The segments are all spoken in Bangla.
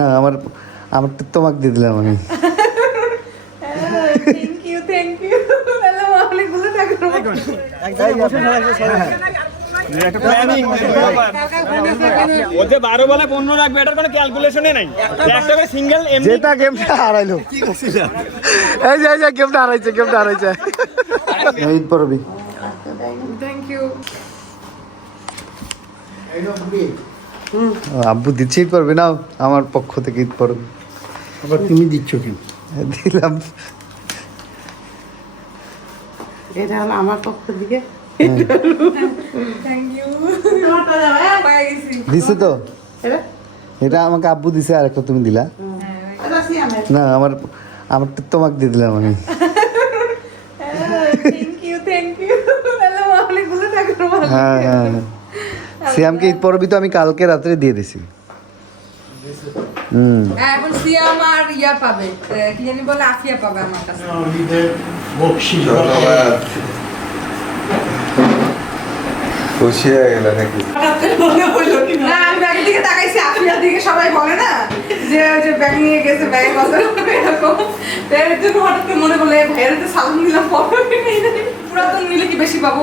না আমার আমার তো তোমাকে দিয়ে দিলাম আমি। থ্যাংক ইউ থ্যাংক ইউ তাহলে অনেকগুলো টাকা ওতে বারো বেলা পনেরো রাখবে এটার কোনো ক্যালকুলেশনে নাই। একটা করে সিঙ্গেল এমনি যেটা গেমটা হারাইলো। এই যে এই যে গেমটা হারাইছে গেমটা হারাইছে। ঈদ পড়বি থ্যাংক ইউ আব্বু দিচ্ছে ঈদ পড়বি না আমার পক্ষ থেকে ঈদ পড়বি আবার তুমি দিচ্ছ কেন? দিলাম। এটা হলো আমার পক্ষ থেকে। দিছে তো? এটা? আমাকে আব্বু দিছে আর একটা তুমি দিলা। না আমার আমার তোমাকে দিয়ে দিলাম আমি। থ্যাংক ইউ থ্যাংক ইউ তাহলে অনেকগুলো টাকা হ্যাঁ হ্যাঁ হ্যাঁ। সিয়ামকে ঈদ পড়বি তো আমি কালকে রাত্রে দিয়ে দিছি। হুম। হ্যাঁ, এখন সিয়াম আর ইয়া পাবে। কি জানি বলে আফিয়া পাবে আমার কাছে। খুশি হয়ে গেল নাকি? না? আমি ব্যাগের দিকে তাকাইছি আফিয়ার দিকে সবাই বলে না যে যে ব্যাগ নিয়ে গেছে ব্যাগে কত এরকম। এর জন্য হঠাৎ করে মনে করলে ভাইয়ের তো সালাম দিলাম। পুরাতন নিলে কি বেশি পাবো?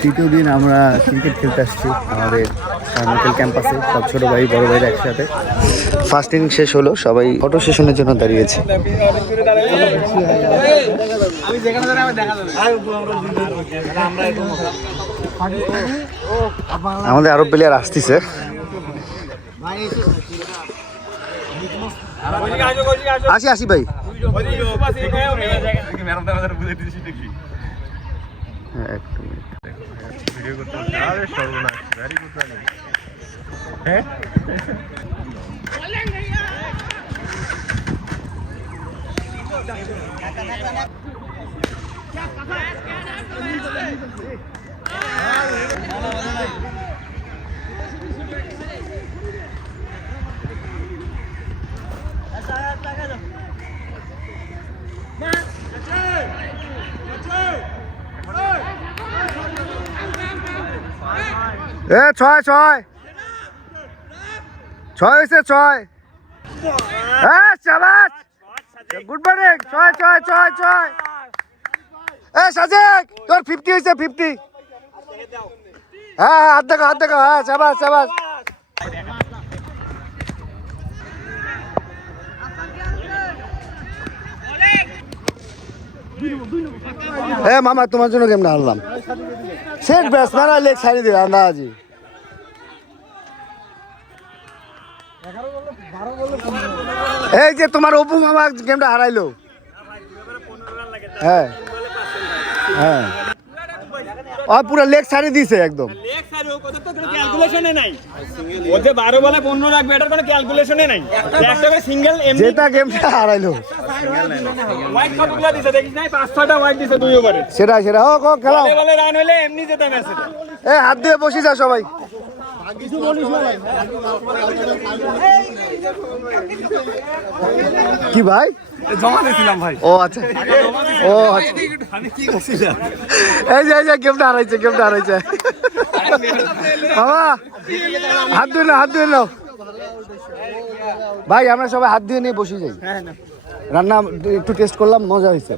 তৃতীয় দিন আমরা ক্রিকেট খেলতে আসছি আমাদের সার্মিকেল ক্যাম্পাসে সব ছোট ভাই বড় ভাইরা একসাথে ফার্স্ট ইনিং শেষ হলো সবাই ফটো সেশনের জন্য দাঁড়িয়েছে আমি যেখানে ধরে আমার দেখা যাবে আমাদের আরব প্লেয়ার আসতেছে ওইদিকে আসো ওইদিকে আসো আসি আসি ভাই ওইদিকে ইউসুফ আছে, এখানে ওখানে জায়গা। হ্যাঁ, এক মিনিট। এ, ছয় ছয়। ছয় হয়েছে ছয়। হ্যাঁ গুড মর্নিং। ছয় ছয় ছয় ছয়। এ, সাজেক, তোর ফিফটি হয়েছে ফিফটি হ্যাঁ হ্যাঁ হাত দেখো হাত দেখো হ্যাঁ সাবাস চাবাস এ মামা তোমার জন্য গেমটা হারলাম সেট ব্যাস আর লেগ ছাড়িয়ে দিলাম না আজি এই যে তোমার অপু মামা গেমটা হারাইলো। হ্যাঁ। হ্যাঁ। আর পুরো লেগ ছাড়িয়ে দিয়েছে একদম। লেগ সাইড হোক, ওদের তো কোনো ক্যালকুলেশনে নাই ওতে বারো বেলা পনেরো রাখবে এটার কোনো ক্যালকুলেশনে নাই। একটা করে সিঙ্গেল এমনি যেটা গেমটা হারাইলো। হোয়াইট কতগুলো দিছে দেখিস নাই পাঁচ ছয়টা হোয়াইট দিছে দুই ওভারে সেটা সেটা হোক খেলাও। ম্যাচ এ হাত দিয়ে বসে যাও সবাই। কি ভাই? জমা দিয়েছিলাম ভাই। ও আচ্ছা। ও আচ্ছা। এই যে এই যে গেমটা হারাইছে গেমটা হারাইছে। বাবা হাত ধুয়ে নাও হাত ধুয়ে নাও। ভাই আমরা সবাই হাত ধুয়ে নিয়ে বসে যাই। রান্না একটু টেস্ট করলাম মজা হয়েছে।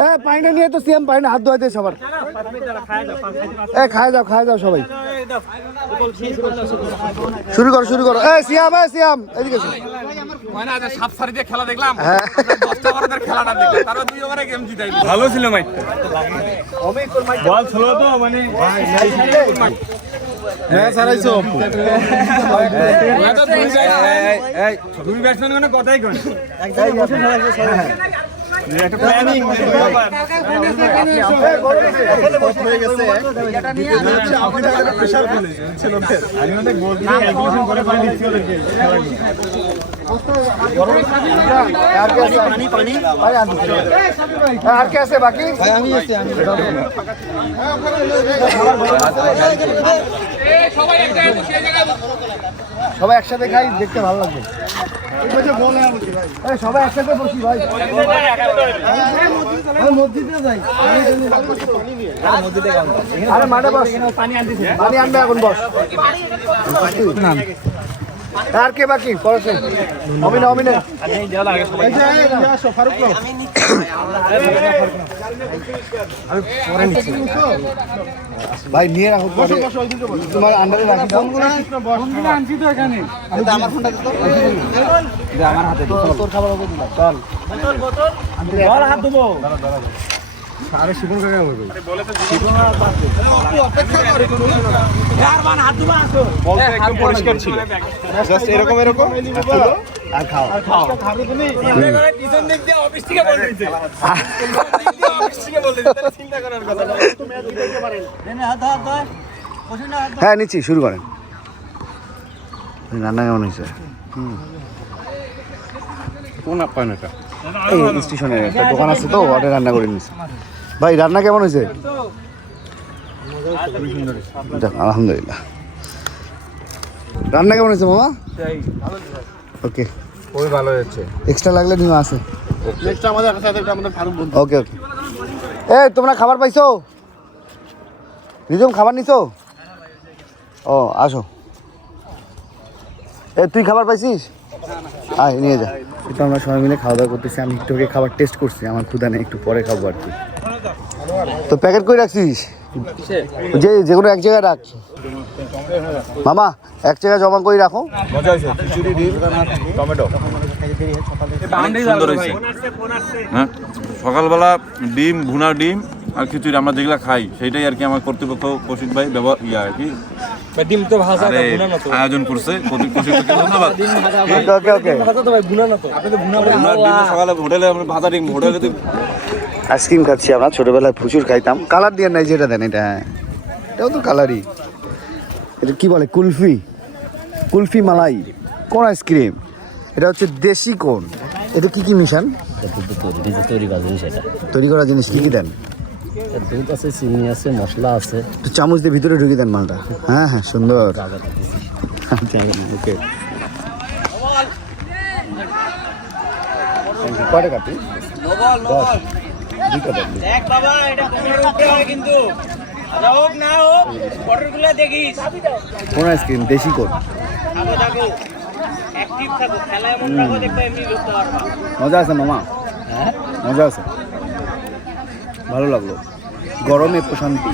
হ্যাঁ পানিটা নিয়ে তো সিএম পানি হাত ধোয়া দিয়ে সবার। এ খায় যাও খায় যাও সবাই। শুরু করো শুরু করো। এ সিয়াম এ সিয়াম এদিকে এসো। আজ সাত সারি দিয়ে খেলা দেখলাম। হ্যাঁ। দশটা বারোদের খেলাটা দেখলাম। তারপর দুই ওভারে গেম জিতাই ভালো ছিল মাইক। বল ছিল তো মানে। দুই ব্যাটসম্যান মানে কথাই কয় একটা প্ল্যানিং আমি ওদের গোল করে পাই দিচ্ছি সবাই একসাথে খাই, দেখতে ভালো লাগবে। সবাই একসাথে বসি ভাই। আরে, মাঠে বস। পানি আনতেছি পানি আনবে এখন, বস। আর কে বাকি? পড়াশোন? অমিনে অমিনে ভাই নিয়ে রাখো তোমার আন্ডারে রাখি দাও। আনছি তো এখানে। আমার হাত দেবো। আরে শিবন কাকা পরিষ্কার ছিল। এরকম এরকম? আর খাও। আর খাও। পিছন দিক দিয়ে অফিস থেকে বলে দিচ্ছে অফিস থেকে বলে দিচ্ছে চিন্তা করার কথা না। হ্যাঁ নিচ্ছি শুরু করেন। রান্না কেমন হয়েছে? কোন আপ্যায়ন এটা? এই স্টেশনে একটা দোকান আছে তো ওটা রান্না করে নিচ্ছি ভাই রান্না কেমন হয়েছে? আলহামদুলিল্লাহ। রান্না কেমন হয়েছে মামা? ওকে খুবই ভালো হয়েছে। এক্সট্রা লাগলে নিও আছে। নেক্সট আমাদের সাথে একটা আমাদের ফারুক বন্ধু। ওকে ওকে এই তোমরা খাবার পাইছো? রিজম খাবার নিছো? ও আসো। এ তুই খাবার পাইছিস? আয় নিয়ে যা। এটা আমরা সবাই মিলে খাওয়া দাওয়া করতেছি। আমি একটু খাবার টেস্ট করছি। আমার ক্ষুদা নেই একটু পরে খাব আর কি। তো প্যাকেট করে রাখছিস? যে যেগুলো এক জায়গায় রাখ। মামা এক জায়গায় জমা করে রাখো। টমেটো। সুন্দর হয়েছে। হ্যাঁ? সকালবেলা ডিম ভুনা ডিম আর খিচুড়ি আমরা যেগুলো খাই সেটাই আর কি আমার কর্তৃপক্ষ কৌশিক ভাই ব্যবহার ইয়া আর কি ডিম তো ভাজা আরে আয়োজন করছে। কৌশিক ধন্যবাদ। ওকে ওকে ওকে ভুনা ডিম সকালে হোটেলে আমরা ভাজা ডিম হোটেলে তো আইসক্রিম খাচ্ছি আমরা ছোটবেলায় প্রচুর খাইতাম। কালার দিয়ে নাই যেটা দেন এটা হ্যাঁ। এটাও তো কালারই। এটা কি বলে? কুলফি। কুলফি মালাই। কোন আইসক্রিম? এটা হচ্ছে দেশি কোন। এটা কি কি মিশান? তৈরি করা জিনিস এটা। তৈরি করা জিনিস কি কি দেন? দুধ আছে চিনি আছে মশলা আছে। তো চামচ দিয়ে ভিতরে ঢুকে দেন মালটা। হ্যাঁ হ্যাঁ সুন্দর। ওকে। হয় আচ্ছা হোক না হোক পটরগুলো দেখিস। কোন আইসক্রিম? দেশি কোন? মজা আছে মামা মজা আছে। ভালো লাগল। গরমে প্রশান্তি।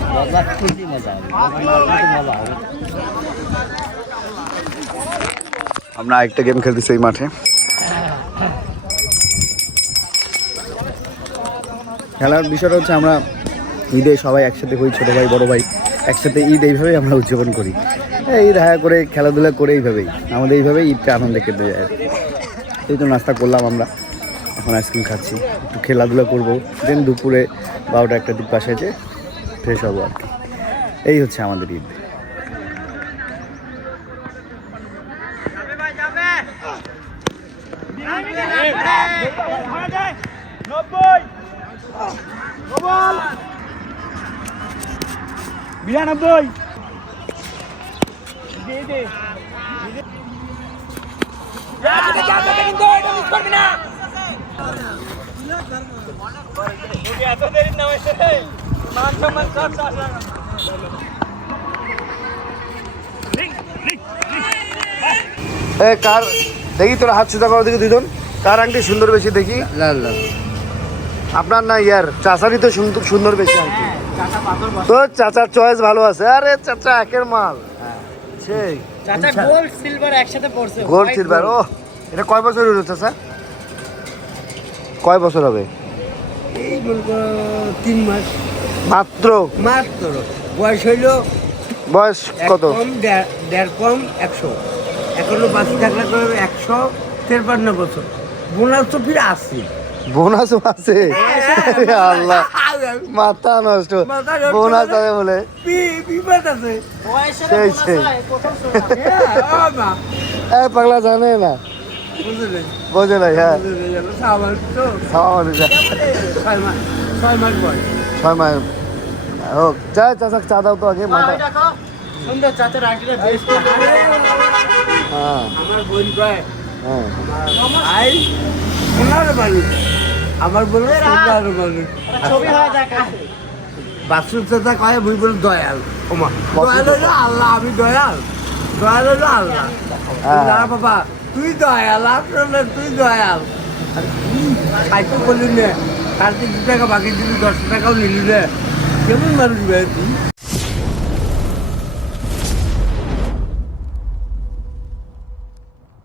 আমরা একটা গেম খেলতেছি এই মাঠে। খেলার বিষয়টা হচ্ছে আমরা ঈদে সবাই একসাথে হই, ছোটো ভাই, বড় ভাই, একসাথে ঈদ এইভাবেই আমরা উদযাপন করি। এই হায়া করে, খেলাধুলা করে এইভাবেই। আমাদের এইভাবেই ঈদটা আনন্দে কেটে যায়। এই তো নাস্তা করলাম আমরা। এখন আইসক্রিম খাচ্ছি একটু খেলাধুলা করব দেন দুপুরে বারোটা একটা দিক পাশে যে ফ্রেশ হব আর কি এই হচ্ছে আমাদের ঈদ নব্বই বিরানব্বই দিয়ে দে এত দেরি না এ কার? দেখি তোর হাত সুতা করো দেখি দুজন কার আংটি সুন্দর বেশি দেখি? আপনার না ইয়ার। চাচারই তো সুন্দর বেশি আংটি। তোর চাচার চয়েস ভালো আছে। আরে চাচা একের মাল। সেই। চাচা গোল্ড সিলভার একসাথে পড়ছে। গোল্ড সিলভার ও এটা কয় বছর হলো চাচা? কয় বছর হবে? এই বলব তিন মাস। মাত্র? মাত্র। বয়স হইল বয়স কত? কম দেড় কম একশো। এখনও বাঁচি থাকলে একশো তেরপান্ন বছর। বোনাস তো ফিরে আসছি। বোনাস আছে। আল্লাহ। মাথা নষ্ট। বোনাস মানে? আছে বলে। বি- বিপদ আছে। সেই সেই। হ্যাঁ, পাগলা জানে না। বুঝে নেই হ্যাঁ। মানুষ ছয় মাস হোক চা চাচা চা দাও তো আগে মাথা। সুন্দর চাচার আইডিটা বেশ হ্যাঁ। আমার বোন কয় হ্যাঁ। ভাই সোনার মানুষ। আমার বলে সোনার মানুষ। ছবি হয়ে যায় বাসুর চাচা কয় মুই বলে দয়াল। ওমা দয়াল হলো আল্লাহ আমি দয়াল। দয়াল হলো আল্লাহ। হ্যাঁ। না বাবা তুই দয়াল, আসলে তুই দয়াল। খাইতে বললি নে? দু টাকা বাকি দিলি, দশ টাকাও নিলি রে কেমন মানুষ ভাই তুই?